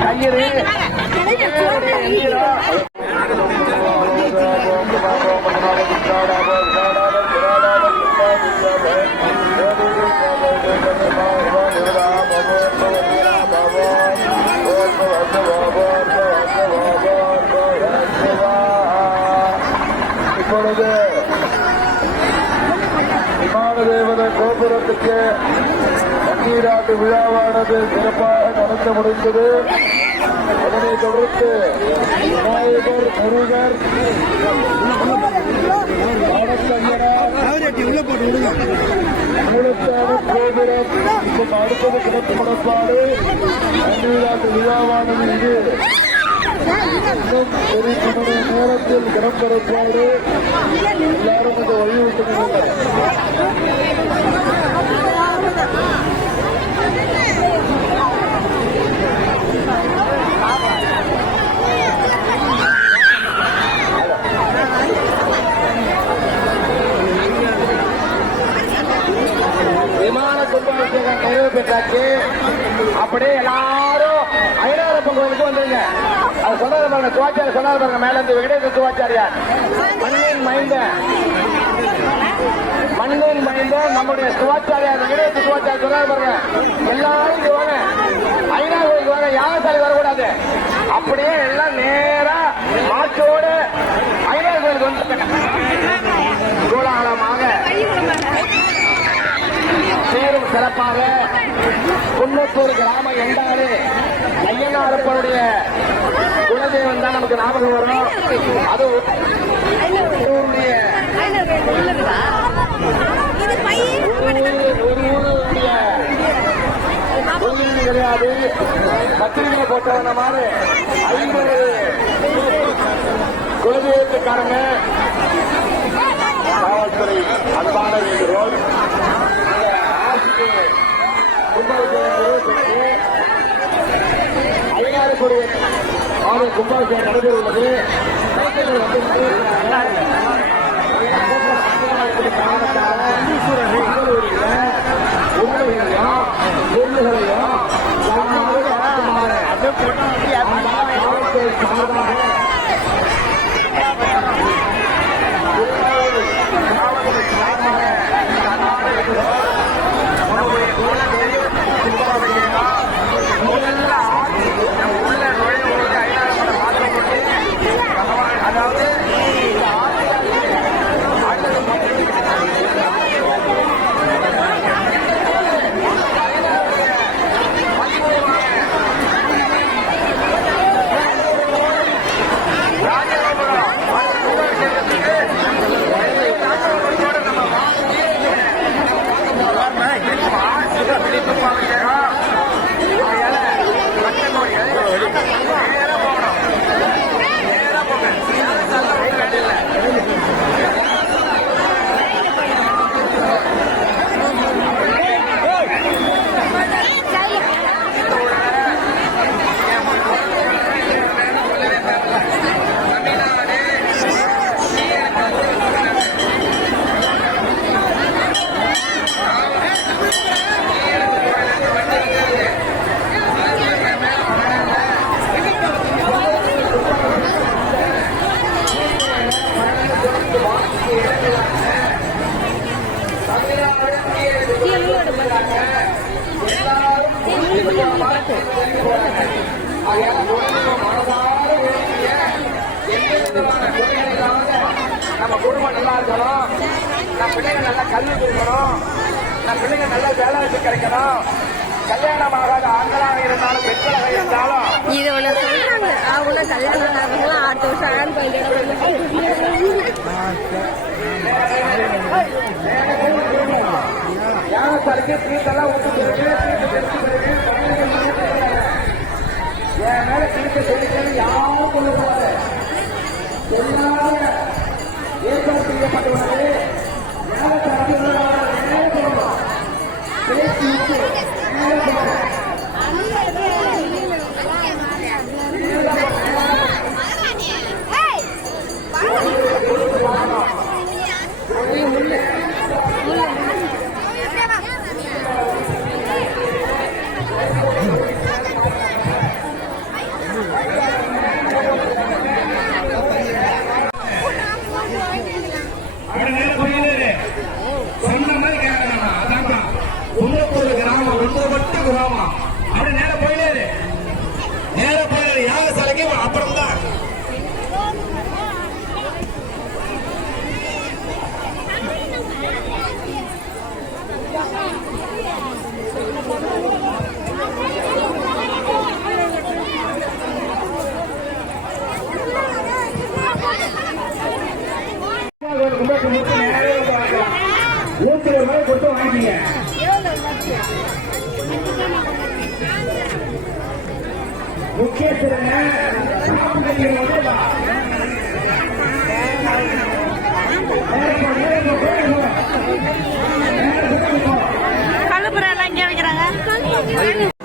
கயிறு இப்பொழுது விமானதேவத கோபுரத்துக்கு நீராட்டு விழாவானது சிறப்பாக நடந்து முடிந்தது. அதனை தொடர்ந்து விநாயகர், முருகர், கோபுரம் இன்னும் அடுத்தது கிடக்கு முடப்பாடு நீராட்டு விழாவானது இது இன்னும் ஒரு மணி நேரத்தில் இடம்பெறுப்பாடு. எல்லாரும் இதை வலியுறுத்துகிறார்கள். விமான கும்பாபிஷேகம் நிறைவு பெற்றாச்சு. அப்படியே எல்லாரும் ஐராவரப்பன் கோயிலுக்கு வந்துருங்க. அது சொன்னாரு பாருங்க, துவாச்சாரி சொன்னாரு பாருங்க, மேல இருந்து வெங்கடேச துவாச்சாரியார் மண்ணின் மைந்த நம்முடைய துவாச்சாரியார் வெங்கடேச துவாச்சாரி சொன்னாரு பாருங்க, எல்லாரும் இங்க வாங்க, ஐநா கோயிலுக்கு வாங்க, யாகசாலை வரக்கூடாது. அப்படியே எல்லாம் நேரா மாற்றோடு ஐநா கோயிலுக்கு வந்து கோலாகலமாக சேரும் சிறப்பாக குன்னத்தூர் கிராம எண்டாறு ஐயனாரப்பனுடைய குலதெய்வம் தான் நமக்கு ஞாபகம் வரும். அது ஊருடைய கோயில் கிடையாது. பத்திரிகை போட்டவன மாதிரி 50 குலதெய்வத்துக்காரங்க காவல்துறை அன்பான வேண்டுகோள். ஐயாயிரக்கூடிய கும்பாபிஷேகம் நடைபெறுவது நம்ம குடும்பம் நல்லா இருக்கணும், நம்ம பிள்ளைங்க நல்லா கல்வி கொடுக்கணும், நம்ம பிள்ளைங்க நல்லா வேலை கிடைக்கணும், கல்யாணம் ஆகாத ஆண்களாக இருந்தாலும் பெண்களாக இருந்தாலும் இது ஒண்ணு சொல்றாங்க. அவங்க கல்யாணம் ஆகணும், அடுத்த வருஷம் ஆண் யாருக்கு சீட்டெல்லாம் விட்டு பிறகு என் மேல சீட்டை சொல்லிட்டு யாரும் கொண்டு போவாங்க. எல்லாரும் ஏற்பாடு செய்யப்பட்டுள்ளது. யாகசாலைக்கு அப்புறம் தான். நூத்தி ஒரு ரூபாய் கொடுத்து வாங்கிக்கீங்க. முக்கியத்துவங்க கழுப்புற எல்லாம் இங்கே வைக்கிறாங்க.